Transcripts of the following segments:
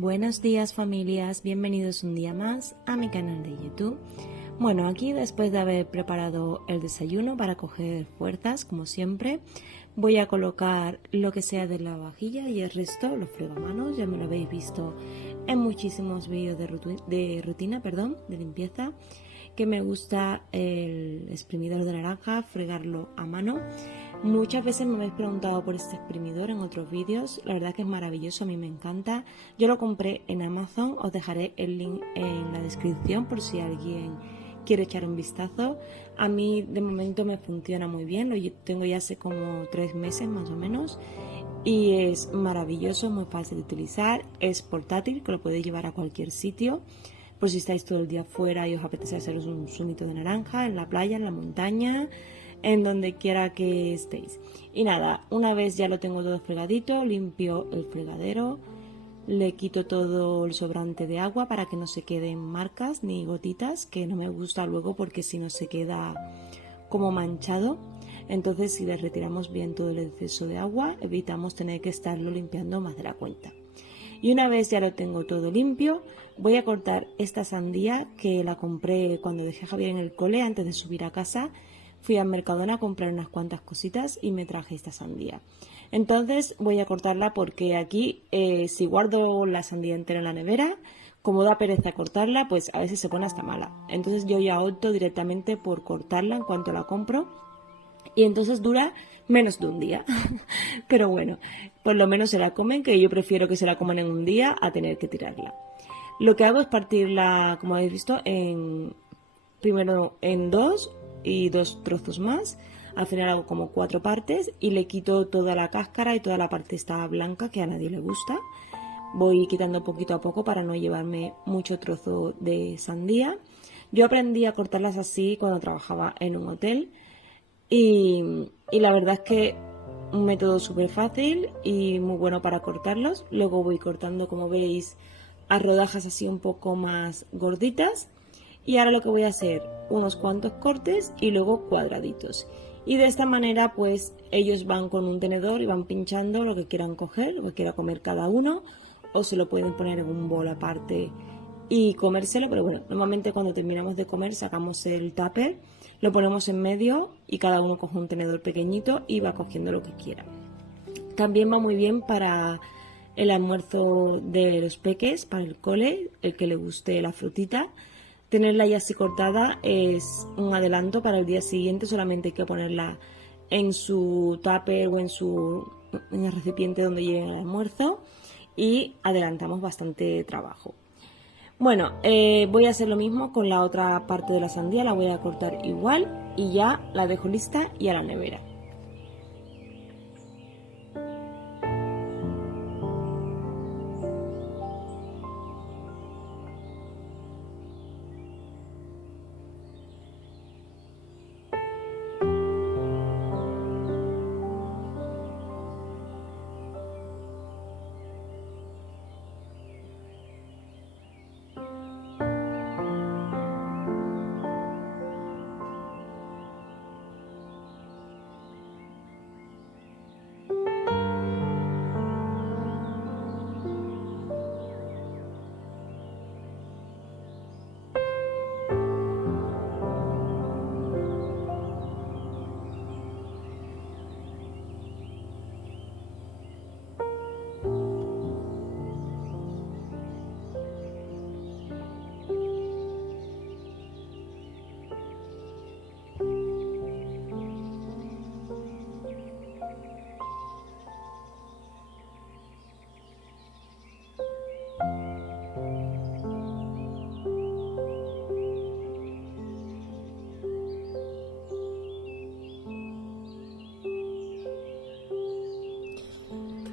Buenos días familias, bienvenidos un día más a mi canal de YouTube. Bueno, aquí después de haber preparado el desayuno para coger fuerzas, como siempre, voy a colocar lo que sea de la vajilla y el resto lo frego a mano. Ya me lo habéis visto en muchísimos vídeos de rutina, de limpieza, que me gusta el exprimidor de naranja, fregarlo a mano. Muchas veces me habéis preguntado por este exprimidor en otros vídeos, la verdad que es maravilloso, a mí me encanta. Yo lo compré en Amazon, os dejaré el link en la descripción por si alguien quiere echar un vistazo. A mí de momento me funciona muy bien, lo tengo ya hace como 3 meses más o menos y es maravilloso, muy fácil de utilizar, es portátil, que lo podéis llevar a cualquier sitio. Por si estáis todo el día fuera y os apetece haceros un zumito de naranja, en la playa, en la montaña, en donde quiera que estéis. Y nada, una vez ya lo tengo todo fregadito, limpio el fregadero, le quito todo el sobrante de agua para que no se queden marcas ni gotitas, que no me gusta luego porque si no se queda como manchado. Entonces si le retiramos bien todo el exceso de agua, evitamos tener que estarlo limpiando más de la cuenta. Y una vez ya lo tengo todo limpio, voy a cortar esta sandía que la compré cuando dejé a Javier en el cole antes de subir a casa. Fui a Mercadona a comprar unas cuantas cositas y me traje esta sandía. Entonces voy a cortarla porque aquí si guardo la sandía entera en la nevera, como da pereza cortarla, pues a veces se pone hasta mala. Entonces yo ya opto directamente por cortarla en cuanto la compro y entonces dura menos de un día. Pero bueno, por lo menos se la comen, que yo prefiero que se la coman en un día a tener que tirarla. Lo que hago es partirla, como habéis visto, primero en 2 y 2 trozos más. Al final hago como 4 partes y le quito toda la cáscara y toda la parte esta blanca que a nadie le gusta. Voy quitando poquito a poco para no llevarme mucho trozo de sandía. Yo aprendí a cortarlas así cuando trabajaba en un hotel y la verdad es que un método súper fácil y muy bueno para cortarlos. Luego voy cortando, como veis, a rodajas así un poco más gorditas. Y ahora lo que voy a hacer, unos cuantos cortes y luego cuadraditos. Y de esta manera pues ellos van con un tenedor y van pinchando lo que quieran coger, lo que quiera comer cada uno. O se lo pueden poner en un bol aparte y comérselo. Pero bueno, normalmente cuando terminamos de comer sacamos el tupper, lo ponemos en medio y cada uno coge un tenedor pequeñito y va cogiendo lo que quiera. También va muy bien para el almuerzo de los peques, para el cole, el que le guste la frutita. Tenerla ya así cortada es un adelanto para el día siguiente, solamente hay que ponerla en su tupper o en el recipiente donde lleven el almuerzo y adelantamos bastante trabajo. Bueno, voy a hacer lo mismo con la otra parte de la sandía, la voy a cortar igual y ya la dejo lista y a la nevera.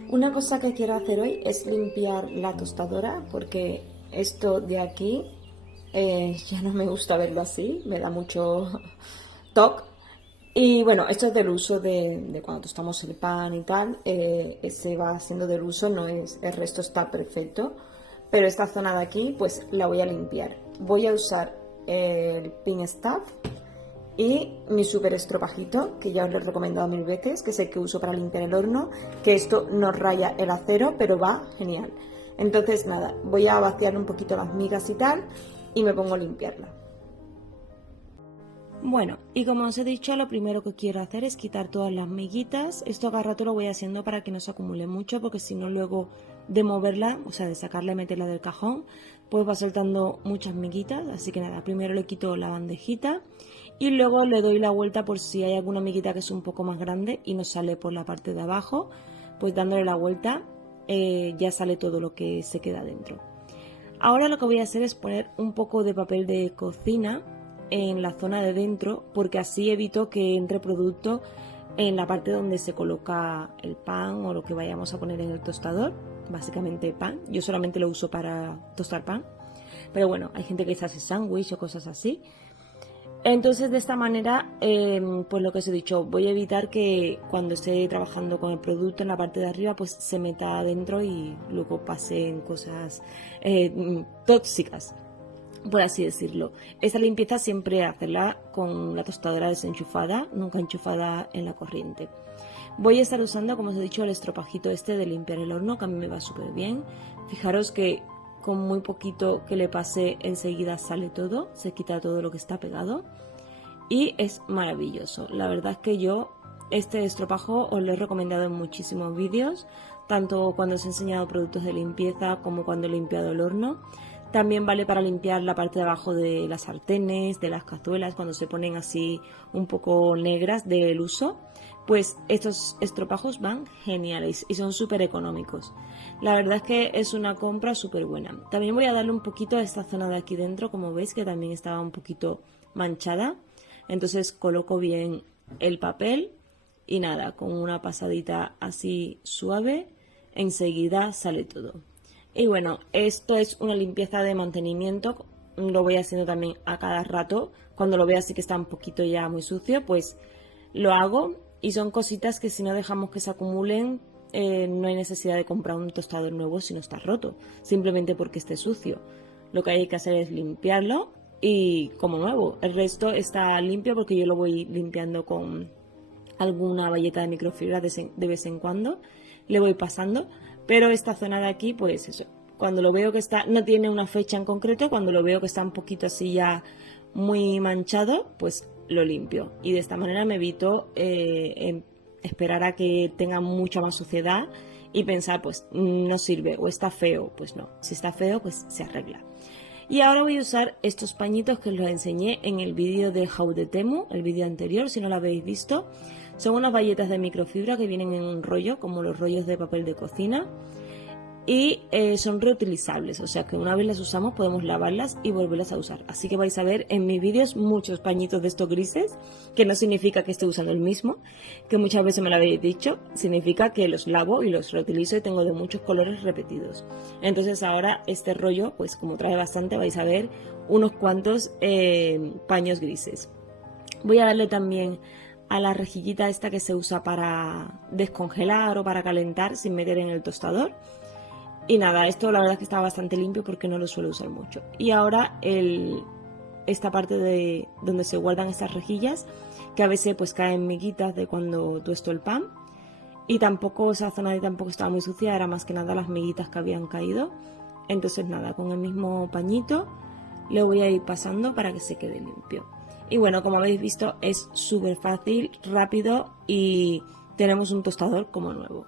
Una cosa que quiero hacer hoy es limpiar la tostadora porque esto de aquí ya no me gusta verlo así, me da mucho toque. Y bueno, esto es del uso de cuando tostamos el pan y tal, se va haciendo del uso, no es, el resto está perfecto, pero esta zona de aquí pues la voy a limpiar. Voy a usar el pin staff y mi super estropajito, que ya os lo he recomendado 1000 veces, que es el que uso para limpiar el horno, que esto no raya el acero, pero va genial. Entonces nada, voy a vaciar un poquito las migas y tal y me pongo a limpiarla. Bueno, y como os he dicho, lo primero que quiero hacer es quitar todas las miguitas. Esto cada rato lo voy haciendo para que no se acumule mucho, porque si no luego de moverla, o sea, de sacarla y meterla del cajón, pues va soltando muchas miguitas. Así que nada, primero le quito la bandejita y luego le doy la vuelta por si hay alguna miguita que es un poco más grande y no sale por la parte de abajo, pues dándole la vuelta ya sale todo lo que se queda dentro. Ahora lo que voy a hacer es poner un poco de papel de cocina en la zona de dentro, porque así evito que entre producto en la parte donde se coloca el pan o lo que vayamos a poner en el tostador, básicamente pan. Yo solamente lo uso para tostar pan, pero bueno, hay gente que se hace sándwich o cosas así. Entonces de esta manera, pues lo que os he dicho, voy a evitar que cuando esté trabajando con el producto en la parte de arriba, pues se meta adentro y luego pasen cosas tóxicas, por así decirlo. Esta limpieza siempre hacerla con la tostadora desenchufada, nunca enchufada en la corriente. Voy a estar usando, como os he dicho, el estropajito este de limpiar el horno, que a mí me va súper bien. Fijaros que con muy poquito que le pase enseguida sale todo, se quita todo lo que está pegado y es maravilloso. La verdad es que yo este estropajo os lo he recomendado en muchísimos vídeos, tanto cuando os he enseñado productos de limpieza como cuando he limpiado el horno. También vale para limpiar la parte de abajo de las sartenes, de las cazuelas, cuando se ponen así un poco negras del uso. Pues estos estropajos van geniales y son súper económicos. La verdad es que es una compra súper buena. También voy a darle un poquito a esta zona de aquí dentro, como veis que también estaba un poquito manchada. Entonces coloco bien el papel y nada, con una pasadita así suave, enseguida sale todo. Y bueno, esto es una limpieza de mantenimiento, lo voy haciendo también a cada rato. Cuando lo veo así que está un poquito ya muy sucio, pues lo hago y son cositas que si no dejamos que se acumulen, no hay necesidad de comprar un tostador nuevo si no está roto, simplemente porque esté sucio. Lo que hay que hacer es limpiarlo y como nuevo. El resto está limpio porque yo lo voy limpiando con alguna bayeta de microfibra de vez en cuando, le voy pasando, pero esta zona de aquí, pues eso, cuando lo veo que está, no tiene una fecha en concreto, cuando lo veo que está un poquito así ya muy manchado, pues lo limpio y de esta manera me evito esperar a que tenga mucha más suciedad y pensar pues no sirve o está feo, pues no, si está feo pues se arregla. Y ahora voy a usar estos pañitos que os los enseñé en el vídeo de How de Temu, el vídeo anterior, si no lo habéis visto. Son unas bayetas de microfibra que vienen en un rollo, como los rollos de papel de cocina. Y son reutilizables, o sea que una vez las usamos podemos lavarlas y volverlas a usar. Así que vais a ver en mis vídeos muchos pañitos de estos grises, que no significa que esté usando el mismo, que muchas veces me lo habéis dicho, significa que los lavo y los reutilizo y tengo de muchos colores repetidos. Entonces ahora este rollo, pues como trae bastante, vais a ver unos cuantos paños grises. Voy a darle también a la rejillita esta que se usa para descongelar o para calentar sin meter en el tostador. Y nada, esto la verdad es que está bastante limpio porque no lo suelo usar mucho. Y ahora esta parte de donde se guardan estas rejillas, que a veces pues caen miguitas de cuando tuesto el pan. Y tampoco esa zona de tampoco estaba muy sucia, era más que nada las miguitas que habían caído. Entonces nada, con el mismo pañito le voy a ir pasando para que se quede limpio. Y bueno, como habéis visto es súper fácil, rápido y tenemos un tostador como nuevo.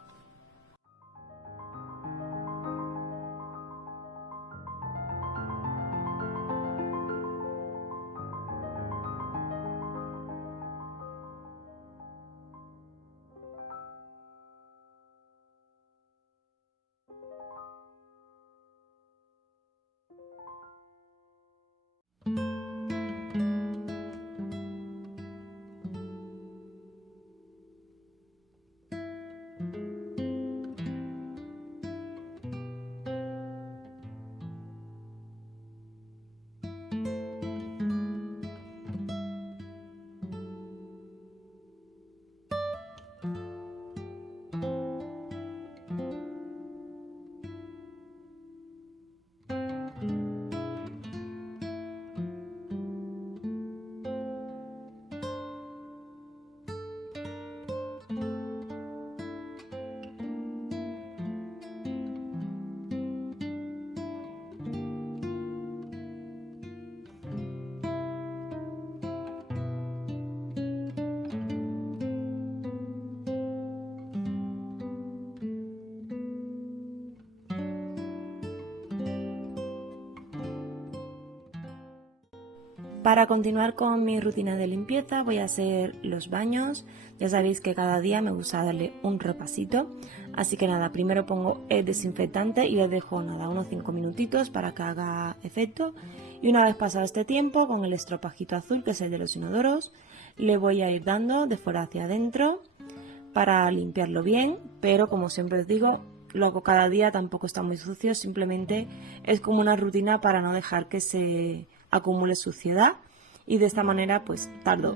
Para continuar con mi rutina de limpieza voy a hacer los baños. Ya sabéis que cada día me gusta darle un repasito. Así que nada, primero pongo el desinfectante y les dejo nada, unos 5 minutitos para que haga efecto. Y una vez pasado este tiempo, con el estropajito azul, que es el de los inodoros, le voy a ir dando de fuera hacia adentro para limpiarlo bien. Pero como siempre os digo, lo hago cada día, tampoco está muy sucio, simplemente es como una rutina para no dejar que se acumule suciedad, y de esta manera pues tardo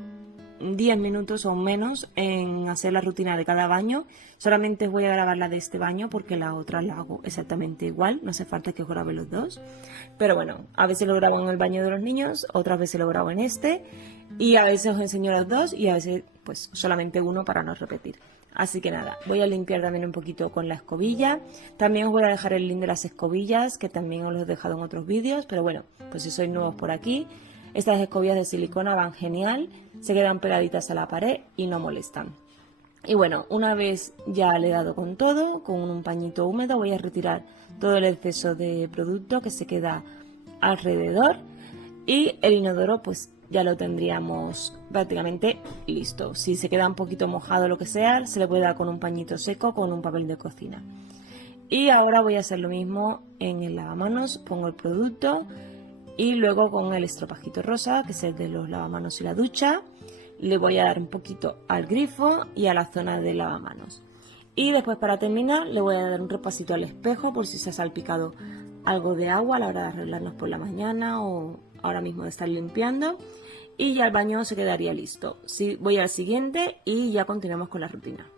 10 minutos o menos en hacer la rutina de cada baño. Solamente voy a grabar la de este baño porque la otra la hago exactamente igual, no hace falta que os grabe los dos, pero bueno, a veces lo grabo en el baño de los niños, otras veces lo grabo en este, y a veces os enseño los dos y a veces pues solamente uno para no repetir. Así que nada, voy a limpiar también un poquito con la escobilla. También os voy a dejar el link de las escobillas, que también os lo he dejado en otros vídeos. Pero bueno, pues si sois nuevos por aquí, estas escobillas de silicona van genial. Se quedan pegaditas a la pared y no molestan. Y bueno, una vez ya le he dado con todo, con un pañito húmedo voy a retirar todo el exceso de producto que se queda alrededor. Y el inodoro pues ya lo tendríamos prácticamente listo. Si se queda un poquito mojado o lo que sea, se le puede dar con un pañito seco, con un papel de cocina. Y ahora voy a hacer lo mismo en el lavamanos. Pongo el producto y luego con el estropajito rosa, que es el de los lavamanos y la ducha, le voy a dar un poquito al grifo y a la zona de lavamanos. Y después, para terminar, le voy a dar un repasito al espejo por si se ha salpicado algo de agua a la hora de arreglarnos por la mañana o ahora mismo de estar limpiando. Y ya el baño se quedaría listo. Sí, voy al siguiente y ya continuamos con la rutina.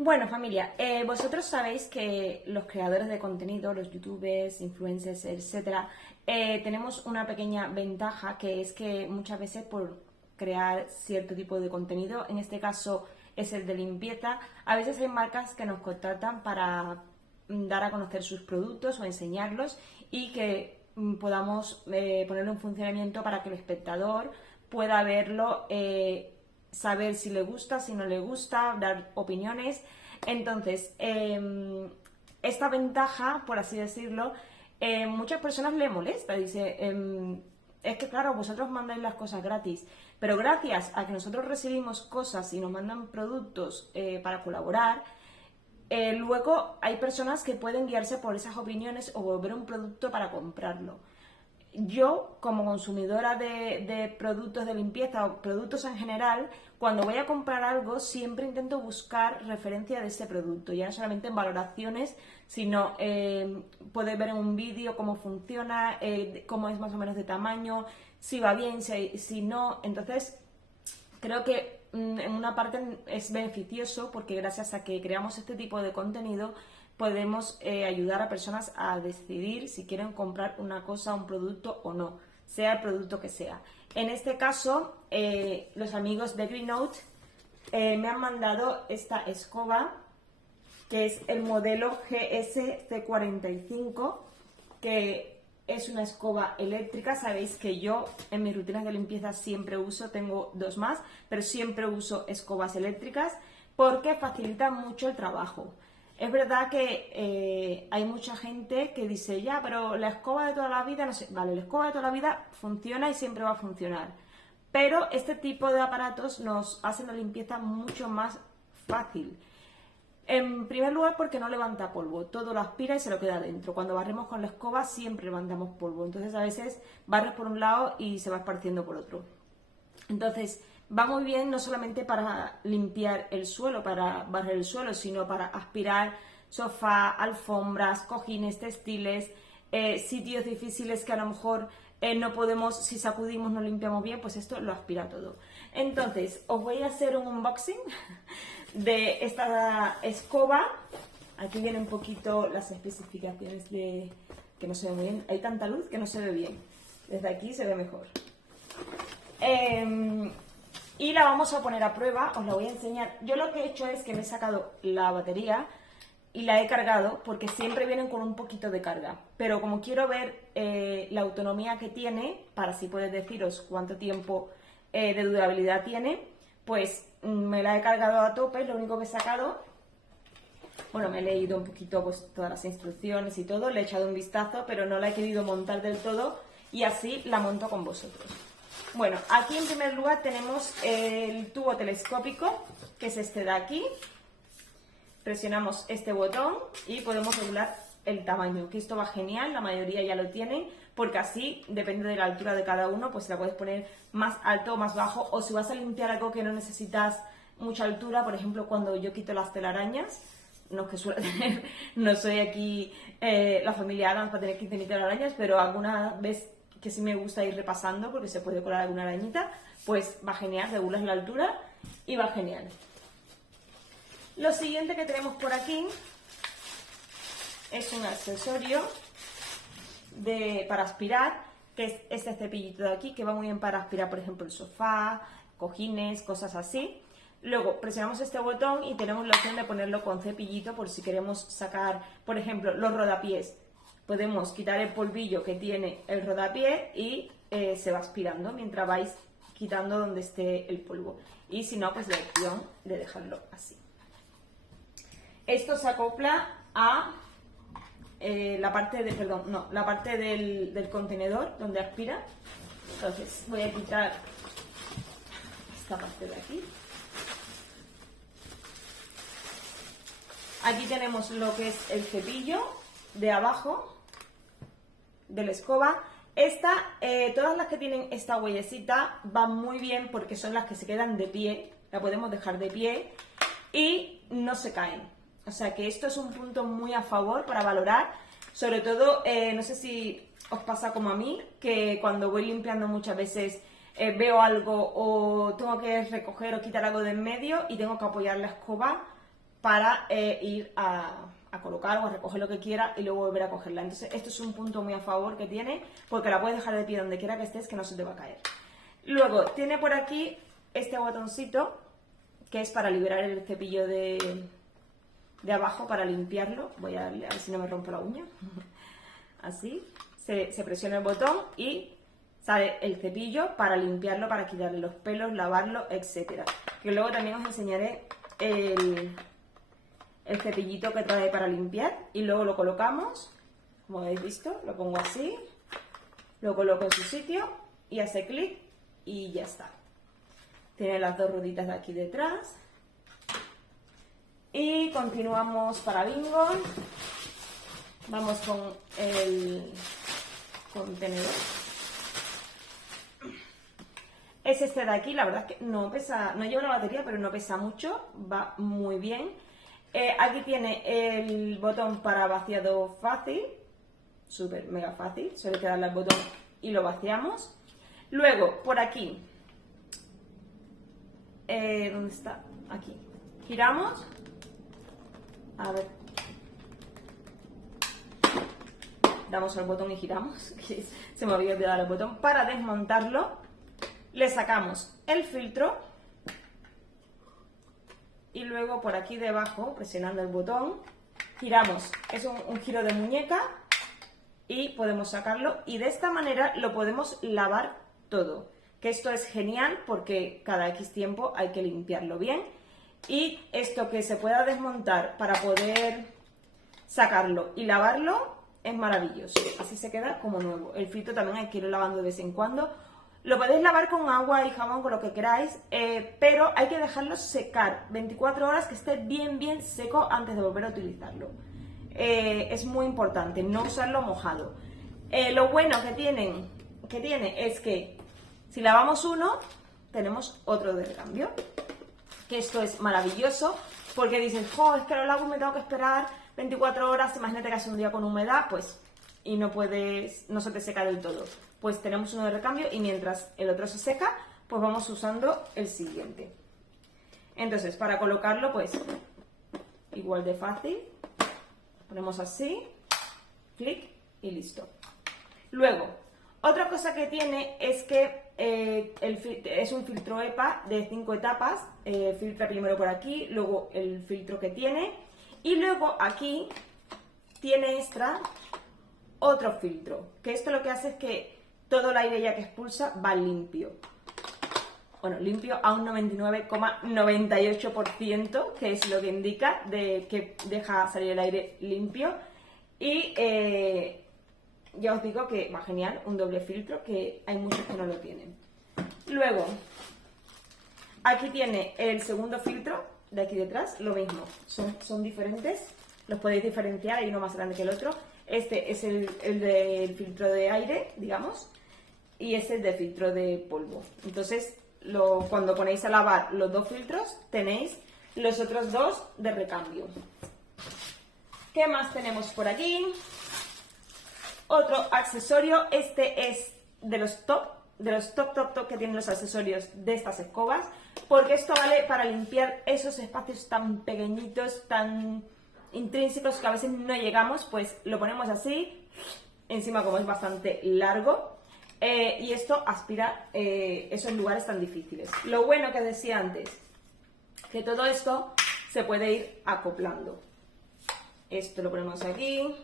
Bueno, familia, vosotros sabéis que los creadores de contenido, los youtubers, influencers, etcétera, tenemos una pequeña ventaja, que es que muchas veces por crear cierto tipo de contenido, en este caso es el de limpieza, a veces hay marcas que nos contratan para dar a conocer sus productos o enseñarlos, y que podamos ponerlo en funcionamiento para que el espectador pueda verlo, saber si le gusta, si no le gusta, dar opiniones. Entonces, esta ventaja, por así decirlo, muchas personas le molesta. Dice, es que claro, vosotros mandáis las cosas gratis, pero gracias a que nosotros recibimos cosas y nos mandan productos para colaborar, luego hay personas que pueden guiarse por esas opiniones o volver un producto para comprarlo. Yo, como consumidora de productos de limpieza o productos en general, cuando voy a comprar algo siempre intento buscar referencia de ese producto, ya no solamente en valoraciones, sino poder ver en un vídeo cómo funciona, cómo es más o menos de tamaño, si va bien, si no. Entonces, creo que en una parte es beneficioso, porque gracias a que creamos este tipo de contenido podemos ayudar a personas a decidir si quieren comprar una cosa, un producto o no, sea el producto que sea. En este caso, los amigos de Greenote me han mandado esta escoba, que es el modelo GSC45, que es una escoba eléctrica. Sabéis que yo en mis rutinas de limpieza siempre uso, tengo dos más, pero siempre uso escobas eléctricas porque facilitan mucho el trabajo. Es verdad que hay mucha gente que dice, ya, pero la escoba de toda la vida, no sé, vale, la escoba de toda la vida funciona y siempre va a funcionar, pero este tipo de aparatos nos hacen la limpieza mucho más fácil. En primer lugar, porque no levanta polvo, todo lo aspira y se lo queda dentro. Cuando barremos con la escoba siempre levantamos polvo, entonces a veces barres por un lado y se va esparciendo por otro. Entonces, va muy bien no solamente para limpiar el suelo, para barrer el suelo, sino para aspirar sofá, alfombras, cojines, textiles, sitios difíciles que a lo mejor no podemos, si sacudimos no limpiamos bien, pues esto lo aspira todo. Entonces, os voy a hacer un unboxing de esta escoba. Aquí vienen un poquito las especificaciones de que no se ve muy bien. Hay tanta luz que no se ve bien. Desde aquí se ve mejor. Y la vamos a poner a prueba, os la voy a enseñar. Yo lo que he hecho es que me he sacado la batería y la he cargado porque siempre vienen con un poquito de carga. Pero como quiero ver la autonomía que tiene, para así poder deciros cuánto tiempo de durabilidad tiene, pues me la he cargado a tope. Lo único que he sacado, bueno, me he leído un poquito pues, todas las instrucciones y todo, le he echado un vistazo, pero no la he querido montar del todo y así la monto con vosotros. Bueno, aquí en primer lugar tenemos el tubo telescópico, que es este de aquí. Presionamos este botón y podemos regular el tamaño, que esto va genial, la mayoría ya lo tienen, porque así, depende de la altura de cada uno, pues la puedes poner más alto o más bajo, o si vas a limpiar algo que no necesitas mucha altura, por ejemplo, cuando yo quito las telarañas, no es que suele tener, no soy aquí la familia Adams para tener 15.000 telarañas, pero alguna vez que sí me gusta ir repasando porque se puede colar alguna arañita, pues va genial, regulas la altura y va genial. Lo siguiente que tenemos por aquí es un accesorio para aspirar, que es este cepillito de aquí, que va muy bien para aspirar, por ejemplo, el sofá, cojines, cosas así. Luego presionamos este botón y tenemos la opción de ponerlo con cepillito por si queremos sacar, por ejemplo, los rodapiés. Podemos quitar el polvillo que tiene el rodapié y se va aspirando mientras vais quitando donde esté el polvo. Y si no, pues la opción de dejarlo así. Esto se acopla a la parte del contenedor donde aspira. Entonces voy a quitar esta parte de aquí. Aquí tenemos lo que es el cepillo de abajo de la escoba. Todas las que tienen esta huellecita van muy bien porque son las que se quedan de pie, la podemos dejar de pie y no se caen. O sea que esto es un punto muy a favor para valorar, sobre todo, no sé si os pasa como a mí, que cuando voy limpiando muchas veces veo algo o tengo que recoger o quitar algo de en medio y tengo que apoyar la escoba para ir a colocar o a recoger lo que quiera y luego volver a cogerla. Entonces esto es un punto muy a favor que tiene, porque la puedes dejar de pie donde quiera que estés, que no se te va a caer. Luego tiene por aquí este botoncito que es para liberar el cepillo de abajo, para limpiarlo. Voy a darle a ver si no me rompo la uña. Así se presiona el botón y sale el cepillo para limpiarlo, para quitarle los pelos, lavarlo, etcétera. Que luego también os enseñaré el cepillito que trae para limpiar y luego lo colocamos, como habéis visto, lo pongo así, lo coloco en su sitio y hace clic y ya está. Tiene las dos rueditas de aquí detrás y continuamos para bingo. Vamos con el contenedor. Es este de aquí, la verdad es que no pesa, no lleva una batería, pero no pesa mucho, va muy bien. Aquí tiene el botón para vaciado fácil, súper mega fácil, solo hay que darle al botón y lo vaciamos. Luego, por aquí, ¿dónde está? Aquí, giramos, a ver, damos al botón y giramos, se me había olvidado el botón. Para desmontarlo, le sacamos el filtro. Y luego por aquí debajo, presionando el botón, giramos. Es un giro de muñeca y podemos sacarlo. Y de esta manera lo podemos lavar todo. Que esto es genial porque cada X tiempo hay que limpiarlo bien. Y esto que se pueda desmontar para poder sacarlo y lavarlo es maravilloso. Así se queda como nuevo. El filtro también hay que irlo lavando de vez en cuando. Lo podéis lavar con agua y jabón, con lo que queráis, pero hay que dejarlo secar 24 horas, que esté bien seco antes de volver a utilizarlo. Es muy importante no usarlo mojado. Lo bueno que tiene es que si lavamos uno, tenemos otro de recambio. Que esto es maravilloso, porque dices, jo, es que lo lavo y me tengo que esperar 24 horas, imagínate que hace un día con humedad, pues, y no se te seca del todo. Pues tenemos uno de recambio y mientras el otro se seca, pues vamos usando el siguiente. Entonces, para colocarlo, pues, igual de fácil, ponemos así, clic y listo. Luego, otra cosa que tiene es que es un filtro EPA de 5 etapas, filtra primero por aquí, luego el filtro que tiene, y luego aquí tiene extra otro filtro, que esto lo que hace es que todo el aire ya que expulsa va limpio. Bueno, limpio a un 99,98%, que es lo que indica de que deja salir el aire limpio. Y ya os digo que va genial, un doble filtro, que hay muchos que no lo tienen. Luego, aquí tiene el segundo filtro, de aquí detrás, lo mismo, son diferentes, los podéis diferenciar, hay uno más grande que el otro. Este es el del filtro de aire, digamos, y este es del filtro de polvo. Entonces, cuando ponéis a lavar los dos filtros, tenéis los otros dos de recambio. ¿Qué más tenemos por aquí? Otro accesorio, este es de los top que tienen los accesorios de estas escobas, porque esto vale para limpiar esos espacios tan pequeñitos, tan intrínsecos que a veces no llegamos, pues lo ponemos así, encima como es bastante largo, y esto aspira esos lugares tan difíciles. Lo bueno que decía antes, que todo esto se puede ir acoplando. Esto lo ponemos aquí,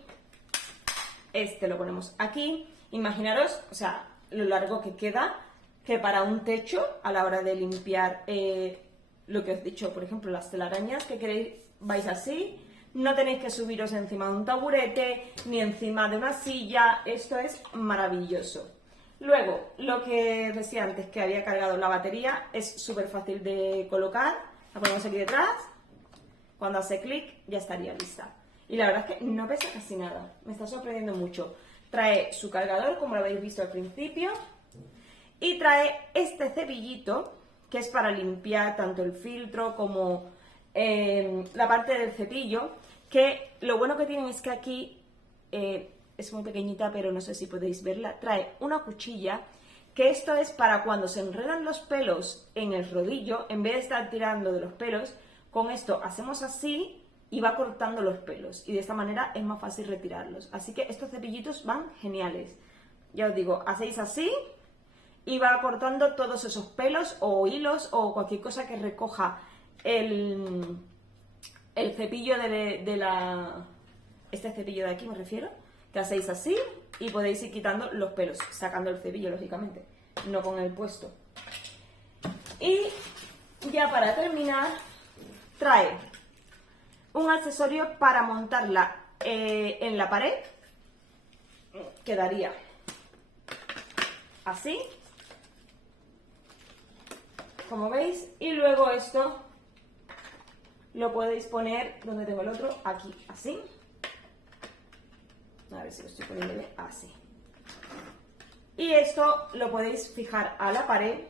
este lo ponemos aquí. Imaginaros, o sea, lo largo que queda, que para un techo, a la hora de limpiar lo que os he dicho, por ejemplo, las telarañas que queréis, vais así, no tenéis que subiros encima de un taburete, ni encima de una silla, esto es maravilloso. Luego, lo que decía antes, que había cargado la batería, es súper fácil de colocar, la ponemos aquí detrás, cuando hace clic ya estaría lista. Y la verdad es que no pesa casi nada, me está sorprendiendo mucho. Trae su cargador, como lo habéis visto al principio, y trae este cepillito, que es para limpiar tanto el filtro como la parte del cepillo, que lo bueno que tiene es que aquí es muy pequeñita, pero no sé si podéis verla, trae una cuchilla, que esto es para cuando se enredan los pelos en el rodillo, en vez de estar tirando de los pelos, con esto hacemos así y va cortando los pelos, y de esta manera es más fácil retirarlos. Así que estos cepillitos van geniales. Ya os digo, hacéis así y va cortando todos esos pelos o hilos o cualquier cosa que recoja el cepillo este cepillo de aquí me refiero, que hacéis así y podéis ir quitando los pelos, sacando el cepillo lógicamente, no con el puesto. Y ya para terminar, trae un accesorio para montarla en la pared, quedaría así, como veis, y luego esto lo podéis poner, donde tengo el otro, aquí, así, a ver si lo estoy poniendo bien, así, y esto lo podéis fijar a la pared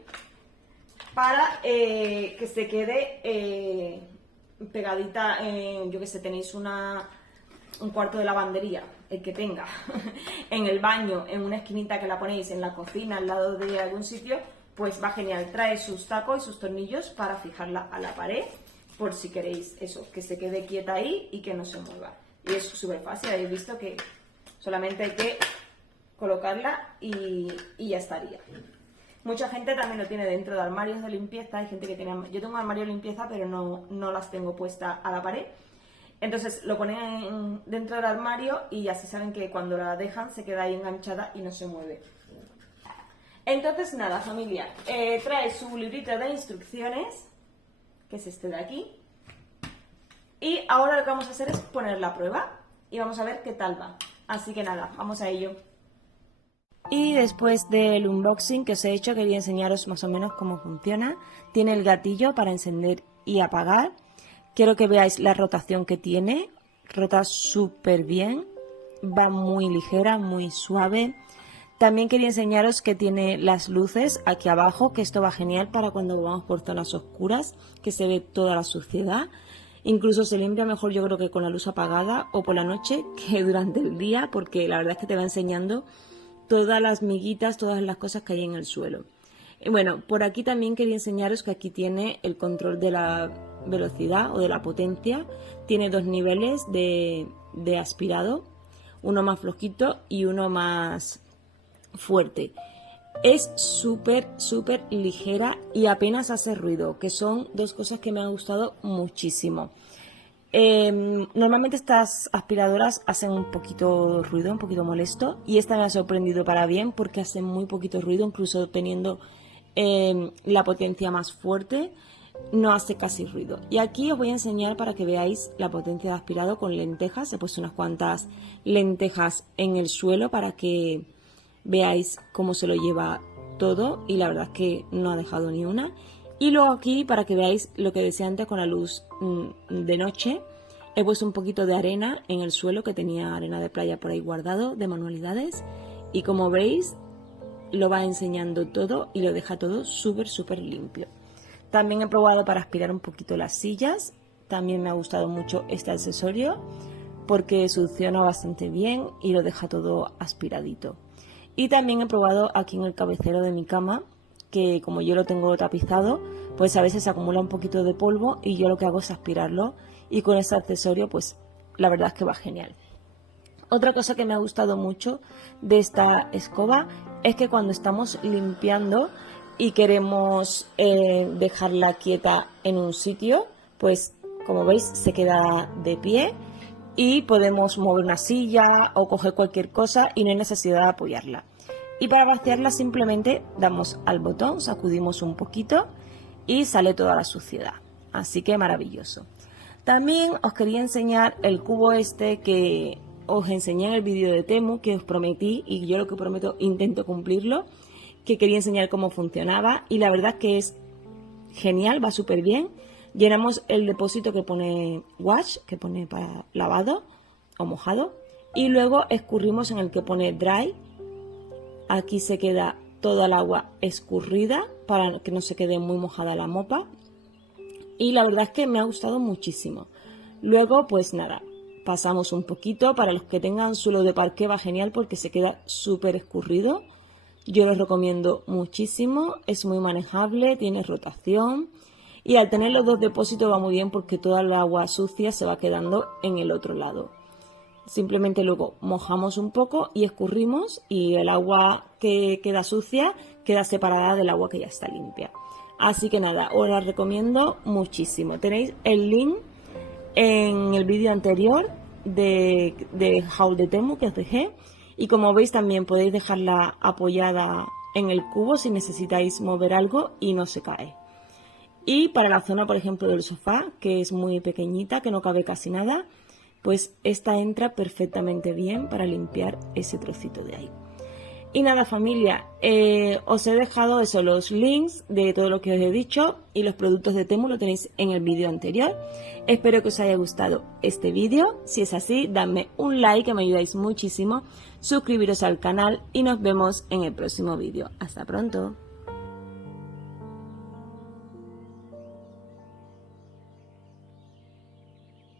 para que se quede pegadita, yo que sé, tenéis un cuarto de lavandería, el que tenga, en el baño, en una esquinita que la ponéis, en la cocina, al lado de algún sitio, pues va genial. Trae sus tacos y sus tornillos para fijarla a la pared, por si queréis eso, que se quede quieta ahí y que no se mueva. Y es súper fácil, habéis visto que solamente hay que colocarla y ya estaría. Mucha gente también lo tiene dentro de armarios de limpieza, hay gente que tiene... Yo tengo un armario de limpieza, pero no las tengo puestas a la pared. Entonces lo ponen dentro del armario y así saben que cuando la dejan se queda ahí enganchada y no se mueve. Entonces nada, familia, trae su librito de instrucciones, que es este de aquí. Y ahora lo que vamos a hacer es poner la prueba y vamos a ver qué tal va. Así que nada, vamos a ello. Y después del unboxing que os he hecho, quería enseñaros más o menos cómo funciona. Tiene el gatillo para encender y apagar. Quiero que veáis la rotación que tiene. Rota súper bien. Va muy ligera, muy suave. También quería enseñaros que tiene las luces aquí abajo, que esto va genial para cuando vamos por zonas oscuras, que se ve toda la suciedad. Incluso se limpia mejor yo creo que con la luz apagada o por la noche que durante el día, porque la verdad es que te va enseñando todas las miguitas, todas las cosas que hay en el suelo. Y bueno, por aquí también quería enseñaros que aquí tiene el control de la velocidad o de la potencia. Tiene dos niveles de aspirado, uno más flojito y uno más fuerte. Es súper ligera y apenas hace ruido, que son dos cosas que me han gustado muchísimo. Normalmente estas aspiradoras hacen un poquito ruido, un poquito molesto, y esta me ha sorprendido para bien porque hace muy poquito ruido, incluso teniendo la potencia más fuerte, no hace casi ruido. Y aquí os voy a enseñar para que veáis la potencia de aspirado con lentejas. He puesto unas cuantas lentejas en el suelo para que veáis cómo se lo lleva todo, y la verdad es que no ha dejado ni una. Y luego aquí, para que veáis lo que decía antes con la luz de noche, he puesto un poquito de arena en el suelo, que tenía arena de playa por ahí guardado de manualidades, y como veis lo va enseñando todo y lo deja todo súper limpio. También he probado para aspirar un poquito las sillas. También me ha gustado mucho este accesorio porque succiona bastante bien y lo deja todo aspiradito. Y también he probado aquí en el cabecero de mi cama, que como yo lo tengo tapizado, pues a veces se acumula un poquito de polvo y yo lo que hago es aspirarlo, y con este accesorio pues la verdad es que va genial. Otra cosa que me ha gustado mucho de esta escoba es que cuando estamos limpiando y queremos dejarla quieta en un sitio, pues como veis se queda de pie y podemos mover una silla o coger cualquier cosa y no hay necesidad de apoyarla. Y para vaciarla simplemente damos al botón, sacudimos un poquito y sale toda la suciedad. Así que maravilloso. También os quería enseñar el cubo este que os enseñé en el vídeo de Temu, que os prometí, y yo lo que prometo intento cumplirlo, que quería enseñar cómo funcionaba, y la verdad que es genial, va súper bien. Llenamos el depósito que pone wash, que pone para lavado o mojado, y luego escurrimos en el que pone dry. Aquí se queda toda el agua escurrida para que no se quede muy mojada la mopa, y la verdad es que me ha gustado muchísimo. Luego pues nada, pasamos un poquito. Para los que tengan suelo de parqué va genial porque se queda súper escurrido. Yo les recomiendo muchísimo, es muy manejable, tiene rotación, y al tener los dos depósitos va muy bien porque toda el agua sucia se va quedando en el otro lado. Simplemente luego mojamos un poco y escurrimos, y el agua que queda sucia queda separada del agua que ya está limpia. Así que nada, os la recomiendo muchísimo. Tenéis el link en el vídeo anterior de haul de Temu que os dejé, y como veis también podéis dejarla apoyada en el cubo si necesitáis mover algo y no se cae. Y para la zona, por ejemplo, del sofá, que es muy pequeñita, que no cabe casi nada, pues esta entra perfectamente bien para limpiar ese trocito de ahí. Y nada, familia, os he dejado los links de todo lo que os he dicho, y los productos de Temu lo tenéis en el vídeo anterior. Espero que os haya gustado este vídeo. Si es así, dadme un like, que me ayudáis muchísimo. Suscribiros al canal y nos vemos en el próximo vídeo. Hasta pronto.